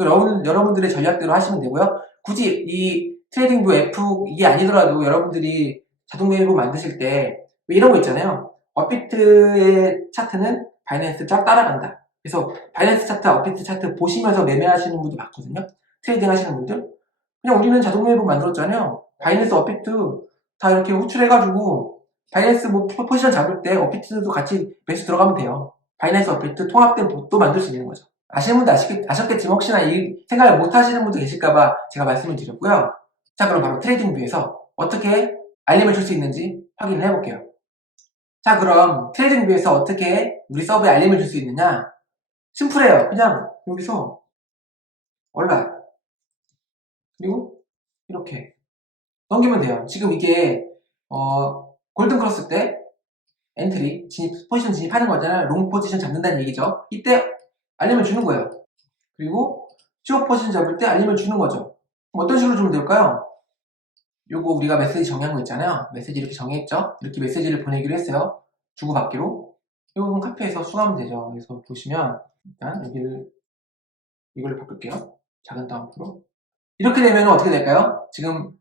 여러분들의 전략대로 하시면 되고요. 굳이 이 트레이딩 뷰 F 이게 아니더라도 여러분들이 자동 매매부 만드실 때 이런 거 있잖아요. 업비트의 차트는 바이낸스 쫙 따라간다. 그래서 바이낸스 차트, 업비트 차트 보시면서 매매하시는 분도 많거든요. 트레이딩 하시는 분들. 그냥 우리는 자동 매매부 만들었잖아요. 바이낸스, 업비트 다 이렇게 호출해가지고 바이낸스 뭐 포지션 잡을 때 업비트도 같이 매수 들어가면 돼요. 바이낸스, 업비트 통합된 봇도 만들 수 있는 거죠. 아시는 분도 아셨겠지만 혹시나 이 생각을 못 하시는 분도 계실까봐 제가 말씀을 드렸고요. 자, 그럼 바로 트레이딩 뷰에서 어떻게 알림을 줄 수 있는지 확인을 해볼게요. 자, 그럼 트레이딩 뷰에서 어떻게 우리 서버에 알림을 줄 수 있느냐? 심플해요. 그냥 여기서 얼라 그리고 이렇게 넘기면 돼요. 지금 이게 골든 크로스 때 엔트리 포지션 진입하는 거잖아요. 롱 포지션 잡는다는 얘기죠. 이때 알림을 주는 거예요. 그리고 숏 포지션 잡을 때 알림을 주는 거죠. 그럼 어떤 식으로 주면 될까요? 요거 우리가 메시지 정의한 거 있잖아요. 메시지 이렇게 정의했죠? 이렇게 메시지를 보내기로 했어요. 주고받기로. 이 부분 카피해서 수감하면 되죠. 그래서 보시면 일단 이걸로 바꿀게요. 작은 따옴표로. 이렇게 되면 어떻게 될까요? 지금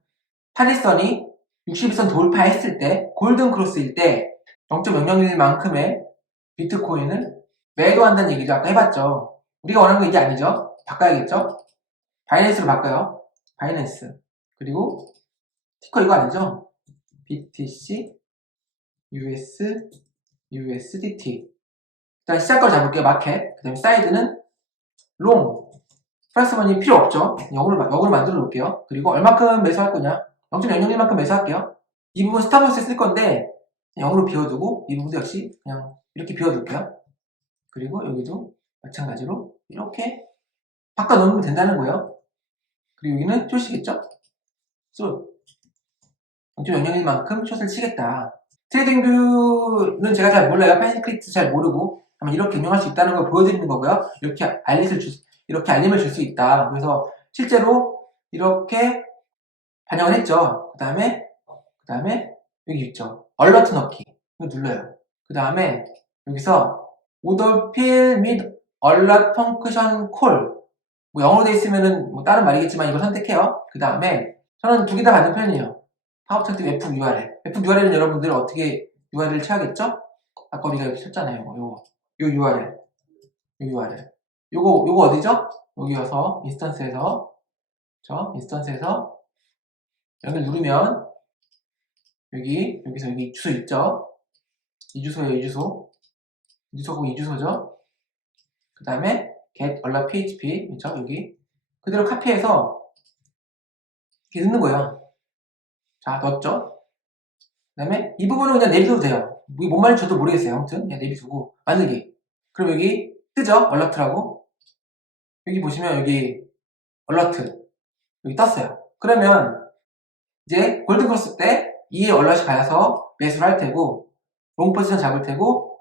팔리선이 60일선 돌파했을 때 골든 크로스일 때 0.001만큼의 비트코인을 매도한다는 얘기죠. 아까 해봤죠. 우리가 원하는 건 이게 아니죠. 바꿔야겠죠. 바이낸스로 바꿔요. 바이낸스. 그리고 티커 이거 아니죠? BTC, US, USDT. 일단 시작걸 잡을게요. 마켓. 그 다음에 사이드는 롱. 플러스머니 필요 없죠. 역으로 만들어 놓을게요. 그리고 얼마큼 매수할 거냐? 0.001만큼 매수할게요. 이 부분 스탑로스에 쓸 건데 0으로 비워두고 이 부분도 역시 그냥 이렇게 비워둘게요. 그리고 여기도 마찬가지로 이렇게 바꿔 놓으면 된다는 거예요. 그리고 여기는 숏이겠죠? 숏. 0.001만큼 숏을 치겠다. 트레이딩 뷰는 제가 잘 몰라요. 파이크리트 잘 모르고 한번 이렇게 응용할 수 있다는 걸 보여드리는 거고요. 이렇게 알림을 줄 수 있다. 그래서 실제로 이렇게 반영을 했죠. 그 다음에 여기 있죠. 얼러트 넣기. 이거 눌러요. 그 다음에 여기서 오더필 및 얼럿 펑크션 콜. 뭐 영어로 돼 있으면은 뭐 다른 말이겠지만 이걸 선택해요. 그 다음에 저는 두 개 다 받는 편이에요. 파워차트 F URL. F URL은 여러분들 어떻게 URL을 쳐야겠죠? 아까 우리가 여기 쳤잖아요. 요 URL. 요 URL. 요거 어디죠? 여기여서 인스턴스에서 저 인스턴스에서 여기를 누르면 여기서 여기 주소 있죠? 이 주소예요, 이 주소. 이 주소고 이 주소죠. 그 다음에 get alert php 있죠? 여기 그대로 카피해서 이렇게 넣는 거예요. 자, 넣었죠? 그 다음에 이 부분은 그냥 내비둬도 돼요. 뭔 말인지 저도 모르겠어요. 아무튼 그냥 내비두고 만들기. 그럼 여기 뜨죠? 얼러트라고. 여기 보시면 여기 얼러트 여기 떴어요. 그러면 이제 골든크로스 때 이 얼럿이 가서 매수를 할 테고 롱 포지션 잡을 테고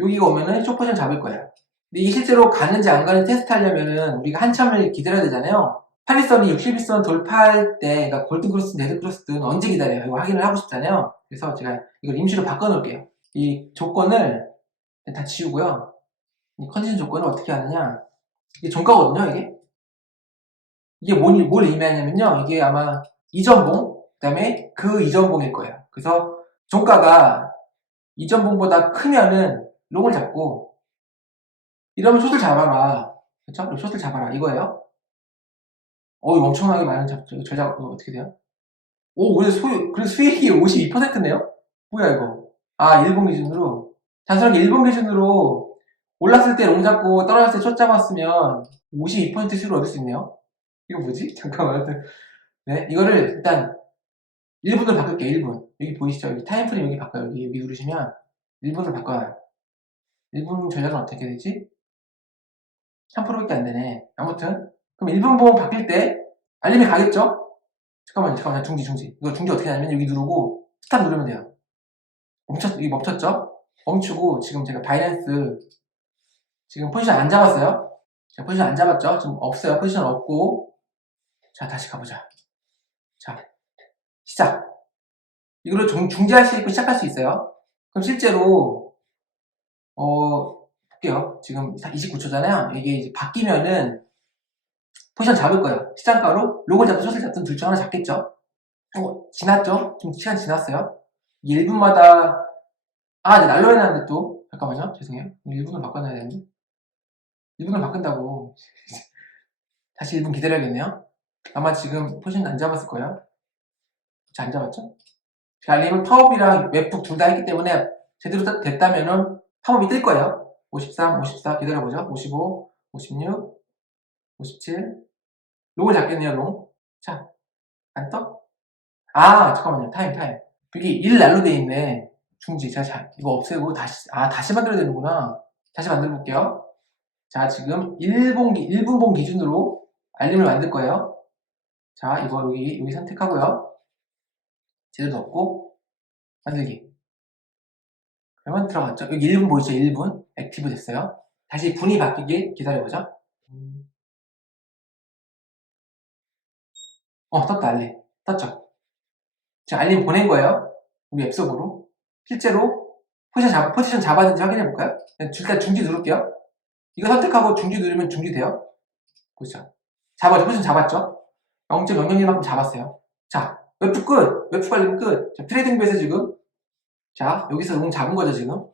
여기가 오면은 숏 포지션 잡을 거예요. 근데 이게 실제로 가는지 안 가는지 테스트 하려면은 우리가 한참을 기다려야 되잖아요. 8일선이 60일선 돌파할 때, 그러니까 골든크로스든 레드크로스든 언제 기다려요? 이거 확인을 하고 싶잖아요. 그래서 제가 이걸 임시로 바꿔놓을게요. 이 조건을 다 지우고요. 이 컨디션 조건을 어떻게 하느냐. 이게 종가거든요, 이게. 이게 뭘 의미하냐면요. 이게 아마 이전봉, 그 다음에 그 이전봉일 거예요. 그래서 종가가 이전봉보다 크면은 롱을 잡고, 이러면 숏을 잡아라. 그쵸? 숏을 잡아라. 이거예요. 이거 엄청나게 많은 저작, 어떻게 돼요? 그래서 수익이 52%네요? 뭐야, 이거. 일본 기준으로. 단순하게 일본 기준으로 올랐을 때 롱 잡고 떨어졌을 때 숏 잡았으면 52% 수익을 얻을 수 있네요. 이거 뭐지? 잠깐만. 네, 이거를 일단 1분으로 바꿀게요, 1분. 여기 보이시죠? 여기 타임프레임 여기 바꿔요. 여기 누르시면 1분으로 바꿔요. 1분 전략은 어떻게 되지? 3%밖에 안 되네. 아무튼. 그럼 1분 보험 바뀔 때 알림이 가겠죠? 잠깐만. 중지. 이거 중지 어떻게 하냐면 여기 누르고 스탑 누르면 돼요. 여기 멈췄죠? 멈추고 지금 제가 바이낸스 지금 포지션 안 잡았어요? 제가 포지션 안 잡았죠? 지금 없어요. 포지션 없고. 자, 다시 가보자. 자, 시작. 이거를 중지할 수 있고 시작할 수 있어요. 그럼 실제로 볼게요. 지금 29초잖아요. 이게 이제 바뀌면은 포지션 잡을 거예요. 시장가로 롱을 잡든 숏을 잡든 둘 중 하나 잡겠죠. 지났죠? 지금 시간 지났어요. 1분마다 이제 날로 해놨는데 또 잠깐만요. 죄송해요. 1분을 바꿔놔야 되는데 1분을 바꾼다고 다시 1분 기다려야겠네요. 아마 지금 포지션 안 잡았을 거예요. 안 잡았죠? 알림은 팝업이랑 웹북 둘 다 했기 때문에 제대로 됐다면은 팝업이 뜰 거예요. 53, 54 기다려보죠. 55, 56, 57 롱을 잡겠네요. 롱. 자, 안 떠? 잠깐만요. 타임. 여기 1 날로 돼 있네. 중지. 이거 없애고 다시 만들어야 되는구나. 다시 만들어 볼게요. 자, 지금 1분봉 기준으로 알림을 만들 거예요. 자, 이거 여기 선택하고요. 제대로 넣고, 만들기. 그러면 들어갔죠? 여기 1분 보이죠? 1분. 액티브 됐어요. 다시 분이 바뀌길 기다려보죠. 떴다, 알림. 떴죠? 자, 알림 보낸 거예요. 우리 앱속으로. 실제로 포지션 잡았는지 확인해 볼까요? 일단 중지 누를게요. 이거 선택하고 중지 누르면 중지돼요. 보시죠. 포지션 잡았죠? 0.001만큼 잡았어요. 자, 웹프 끝. 웹프 알림 끝. 자, 트레이딩뷰에서 지금 자, 여기서 롱 잡은 거죠, 지금.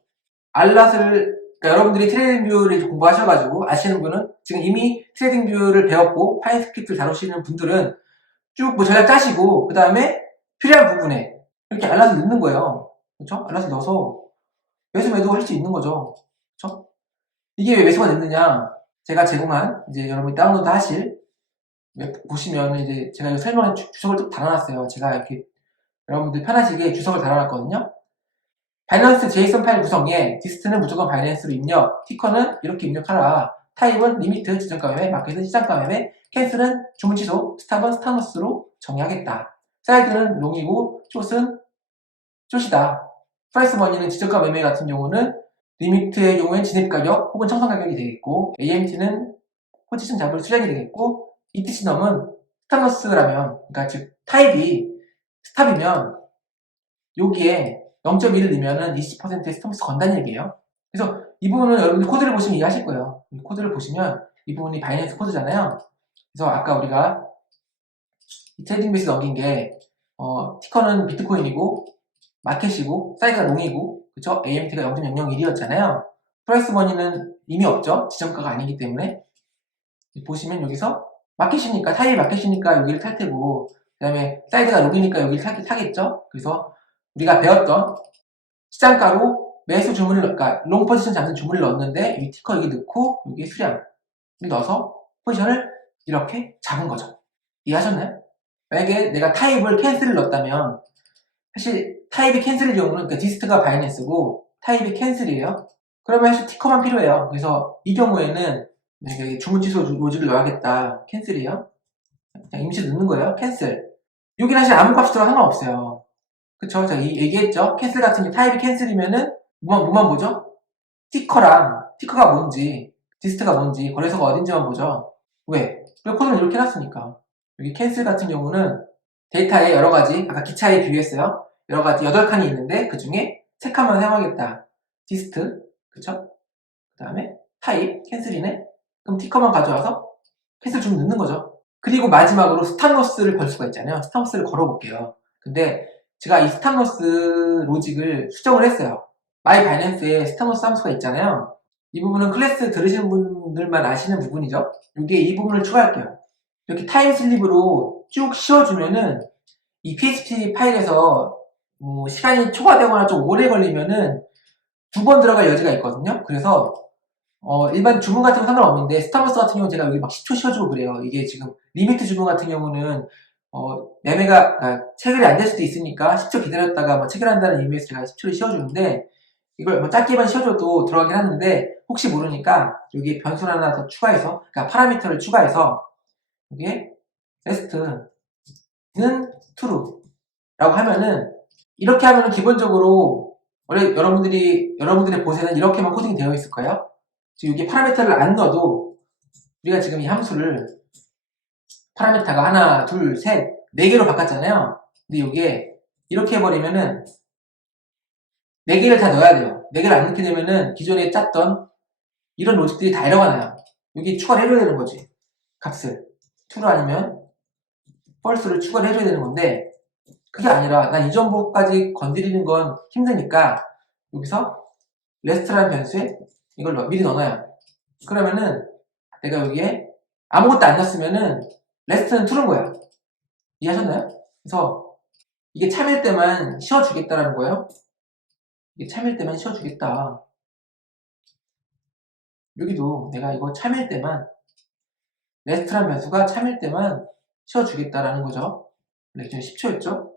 그러니까 여러분들이 트레이딩뷰를 공부하셔가지고 아시는 분은 지금 이미 트레이딩뷰를 배웠고 파인 스크립트를 다루시는 분들은 쭉 전략 짜시고 그 다음에 필요한 부분에 이렇게 알람을 넣는 거예요. 그렇죠? 알람을 넣어서 매도 할 수 있는 거죠. 그렇죠? 이게 왜 매수가 됐느냐? 제가 제공한 이제 여러분이 다운로드 하실 보시면 이제 제가 설명에 주석을 좀 달아놨어요. 제가 이렇게 여러분들 편하시게 주석을 달아놨거든요. 바이낸스 JSON 파일 구성에 디스트는 무조건 바이낸스로 입력, 티커는 이렇게 입력하라. 타입은 리미트, 지정가 매매, 마켓은 시장가 매매, 캔슬은 주문 취소, 스탑은 스타너스로 정의하겠다. 사이드는 롱이고, 숏은 숏이다. 프라이스 머니는 지정가 매매 같은 경우는 리미트의 경우엔 진입 가격 혹은 청산 가격이 되겠고, AMT는 포지션 잡을 수량이 되겠고, ETC 넘은 스타너스라면, 그러니까 즉 타입이 스탑이면 여기에 0.1을 넣으면은 20%의 스톰스 건다는 얘기예요. 그래서 이 부분은 여러분들 코드를 보시면 이해하실 거예요. 코드를 보시면 이 부분이 바이낸스 코드잖아요. 그래서 아까 우리가 이 트레이딩 베이스 넘긴 게 티커는 비트코인이고 마켓이고 사이즈가 롱이고 그쵸? AMT가 0.001이었잖아요. 프라이스 머니는 이미 없죠. 지정가가 아니기 때문에 보시면 여기서 마켓이니까, 타입이 마켓이니까 여기를 탈 테고, 그 다음에 사이드가 록이니까 여기를 타겠죠? 그래서 우리가 배웠던 시장가로 매수 주문을, 그러니까 롱 포지션 잡는 주문을 넣었는데, 이 티커 여기 넣고, 여기에 수량을 넣어서 포지션을 이렇게 잡은 거죠. 이해하셨나요? 만약에 내가 타입을 캔슬을 넣었다면, 사실 타입이 캔슬일 경우는, 그러니까 디스트가 바이낸스고, 타입이 캔슬이에요. 그러면 사실 티커만 필요해요. 그래서 이 경우에는 만약에 주문 취소 로직을 넣어야겠다. 캔슬이에요. 그냥 임시 넣는 거예요. 캔슬. 여기는 사실 아무 값이 들어도 상관없어요. 그쵸? 제가 얘기했죠? 캔슬 같은 게 타입이 캔슬이면은 뭐만 보죠? 티커가 뭔지, 디스트가 뭔지, 거래소가 어딘지만 보죠. 왜? 그리고 코드는 이렇게 해놨으니까. 여기 캔슬 같은 경우는 데이터에 여러 가지, 아까 기차에 비유했어요. 여러 가지 8칸이 있는데 그 중에 3칸만 사용하겠다. 디스트, 그쵸? 그 다음에 타입, 캔슬이네? 그럼 티커만 가져와서 캔슬 주문 넣는 거죠. 그리고 마지막으로 스탑로스를 걸 수가 있잖아요. 스탑로스를 걸어볼게요. 근데 제가 이 스탑로스 로직을 수정을 했어요. 마이 바이낸스에 스탑로스 함수가 있잖아요. 이 부분은 클래스 들으시는 분들만 아시는 부분이죠. 여기에 이 부분을 추가할게요. 이렇게 타임 슬립으로 쭉 씌워주면은 이 PHP 파일에서 시간이 초과되거나 좀 오래 걸리면은 2번 들어갈 여지가 있거든요. 그래서 일반 주문 같은 건 상관없는데 스타벅스 같은 경우는 제가 여기 막 10초 씌워주고 그래요. 이게 지금 리미트 주문 같은 경우는 매매가 체결이 안 될 수도 있으니까 10초 기다렸다가 뭐 체결한다는 의미에서 제가 10초를 씌워주는데 이걸 뭐 짧게만 씌워줘도 들어가긴 하는데 혹시 모르니까 여기 변수를 하나 더 추가해서, 그러니까 파라미터를 추가해서 여기에 rest는 true라고 하면은, 이렇게 하면은 기본적으로 원래 여러분들의 보세는 이렇게만 코딩이 되어 있을 거예요. 지금 여기 파라미터를 안 넣어도 우리가 지금 이 함수를 파라미터가 하나, 둘, 셋, 네 개로 바꿨잖아요. 근데 이게 이렇게 해버리면은 네 개를 다 넣어야 돼요. 네 개를 안 넣게 되면은 기존에 짰던 이런 로직들이 다 에러가 나요. 여기 추가를 해줘야 되는 거지. 값을. true 아니면 false를 추가를 해줘야 되는 건데 그게 아니라 난 이 정보까지 건드리는 건 힘드니까 여기서 rest라는 변수에 이걸 미리 넣어놔요. 그러면은 내가 여기에 아무것도 안 넣었으면은 rest는 true인 거야. 이해하셨나요? 그래서 이게 참일 때만 씌워주겠다라는 거예요. 이게 참일 때만 씌워주겠다. 여기도 내가 이거 참일 때만, rest라는 변수가 참일 때만 씌워주겠다라는 거죠. 지금 10초였죠?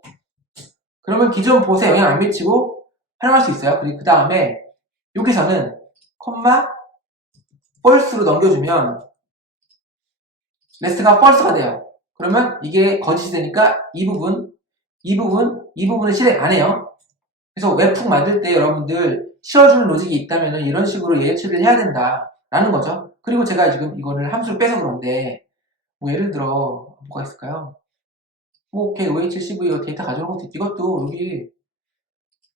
그러면 기존 보수에 영향 안 미치고 활용할 수 있어요. 그리고 그 다음에 여기서는 콤마 false로 넘겨주면 rest가 false가 돼요. 그러면 이게 거짓이 되니까 이 부분은 실행 안 해요. 그래서 웹북 만들 때 여러분들 씌워주는 로직이 있다면 이런 식으로 예외 처리를 해야 된다라는 거죠. 그리고 제가 지금 이거를 함수를 빼서 그런데 뭐 예를 들어 뭐가 있을까요? 뭐 OHCV 데이터 가져오는 것도 이것도 여기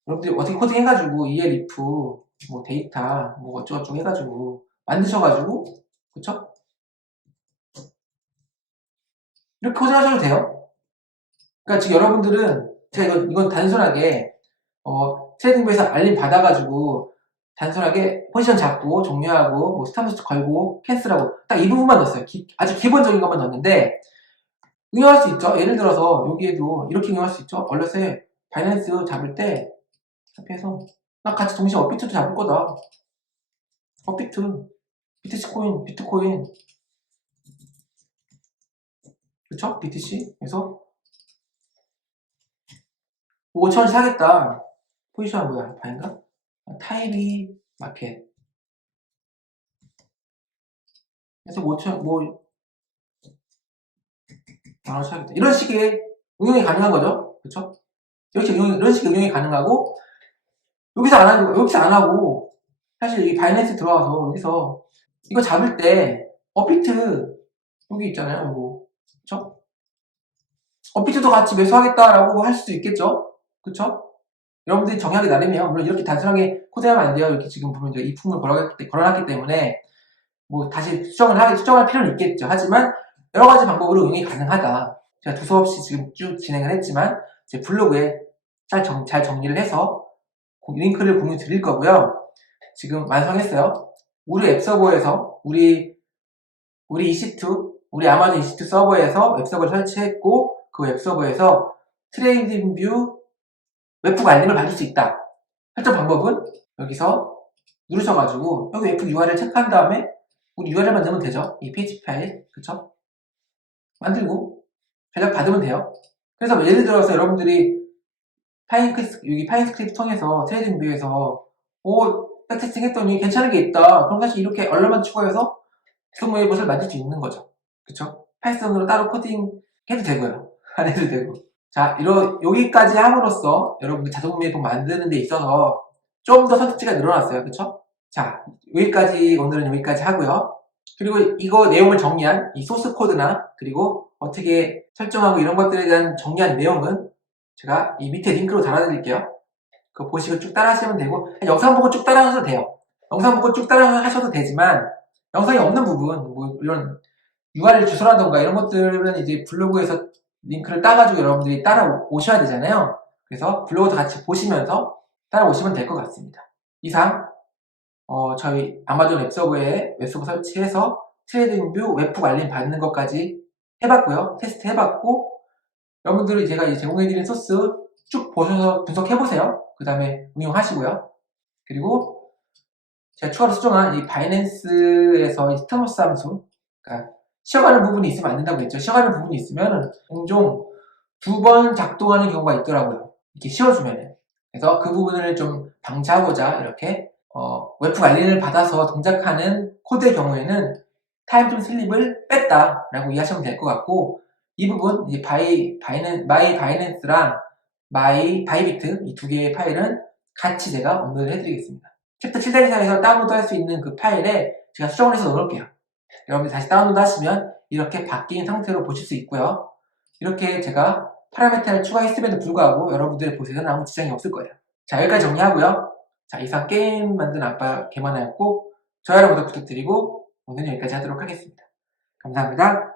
여러분들이 어떻게 코딩해가지고 ELIF 뭐 데이터 뭐 어쩌고저쩌고 해가지고 만드셔가지고 그쵸? 이렇게 코딩하셔도 돼요. 그러니까 지금 여러분들은 제가 이건 단순하게 트레이딩부에서 알림 받아가지고 단순하게 포지션 잡고 종료하고 뭐 스탑로스 걸고 캔슬하고 딱 이 부분만 넣었어요. 아주 기본적인 것만 넣었는데 응용할 수 있죠. 예를 들어서 여기에도 이렇게 응용할 수 있죠. 얼렛에 바이낸스 잡을 때 해서 나 같이 동시에 업비트도 잡을 거다. 업비트, 비트코인, 그쵸? BTC. 그래서 5천원 사겠다. 포지션 뭐야? 바인가? 타입이 마켓. 그래서 5천, 만원 사겠다. 이런 식의 응용이 가능한 거죠. 그쵸? 이런 식의 응용이 가능하고, 여기서 안 하고, 사실 이 바이낸스 들어와서 여기서 이거 잡을 때, 업비트, 여기 있잖아요. 이거. 그쵸? 업비트도 같이 매수하겠다라고 할 수도 있겠죠? 그쵸? 여러분들이 정의하기 나름이에요. 물론 이렇게 단순하게 코드하면 안 돼요. 이렇게 지금 보면 이제 이품을 걸어놨기 때문에 뭐 다시 수정할 필요는 있겠죠. 하지만 여러 가지 방법으로 응용이 가능하다. 제가 두서없이 지금 쭉 진행을 했지만 제 블로그에 잘 정리를 해서 링크를 공유 드릴 거고요. 지금 완성했어요. 우리 앱서버에서 우리 EC2 우리 아마존 EC2 서버에서 웹서버를 설치했고 그 웹서버에서 트레이딩뷰 웹북 알림을 받을 수 있다. 설정 방법은 여기서 누르셔가지고 여기 웹북 URL 체크한 다음에 우리 URL 만들면 되죠. 이 PHP 파일, 그쵸? 만들고 제작 받으면 돼요. 그래서 예를 들어서 여러분들이 여기 파인 스크립트 통해서 트레이딩 뷰에서 백테스팅 했더니 괜찮은 게 있다. 그럼 사실 이렇게 얼라만 추가해서 계속 웹을 만들 수 있는 거죠. 그쵸? 파이썬으로 따로 코딩 해도 되고요. 안 해도 되고. 자, 여기까지 함으로써 여러분들 자동 웹북 만드는 데 있어서 좀 더 선택지가 늘어났어요. 그쵸? 자, 오늘은 여기까지 하고요. 그리고 이거 내용을 정리한 이 소스 코드나 그리고 어떻게 설정하고 이런 것들에 대한 정리한 내용은 제가 이 밑에 링크로 달아드릴게요. 그거 보시고 쭉 따라 하시면 되고, 영상 보고 쭉 따라 하셔도 돼요. 영상 보고 쭉 따라 하셔도 되지만, 영상이 없는 부분, 뭐, 이런 URL 주소라던가 이런 것들은 이제 블로그에서 링크를 따가지고 여러분들이 따라오셔야 되잖아요. 그래서 블로그도 같이 보시면서 따라오시면 될 것 같습니다. 이상, 저희 아마존 웹서버에 웹서버 설치해서 트레이딩뷰 웹북 알림 받는 것까지 해봤고요. 테스트 해봤고, 여러분들이 제가 이제 제공해드린 소스 쭉 보셔서 분석해보세요. 그 다음에 응용하시고요. 그리고 제가 추가로 수정한 이 바이낸스에서 이 스타머스 함수, 그러니까 쉬어가는 부분이 있으면 안 된다고 했죠. 쉬어가는 부분이 있으면 종종 2번 작동하는 경우가 있더라고요. 이렇게 씌워주면. 그래서 그 부분을 좀 방지하고자 이렇게 웹북 알림을 받아서 동작하는 코드의 경우에는 타임 좀 슬립을 뺐다라고 이해하시면 될 것 같고, 이 부분 이제 마이 바이낸스랑 바이비트 이 두 개의 파일은 같이 제가 업로드를 해드리겠습니다. 챕터 7-4에서 다운로드 할 수 있는 그 파일에 제가 수정을 해서 넣어놓을게요. 여러분들 다시 다운로드 하시면 이렇게 바뀐 상태로 보실 수 있고요. 이렇게 제가 파라메타를 추가했음에도 불구하고 여러분들의 보세는 아무 지장이 없을 거예요. 자, 여기까지 정리하고요. 자, 이상 게임 만든 아빠 개만하였고, 좋아요랑 구독 부탁드리고 오늘은 여기까지 하도록 하겠습니다. 감사합니다.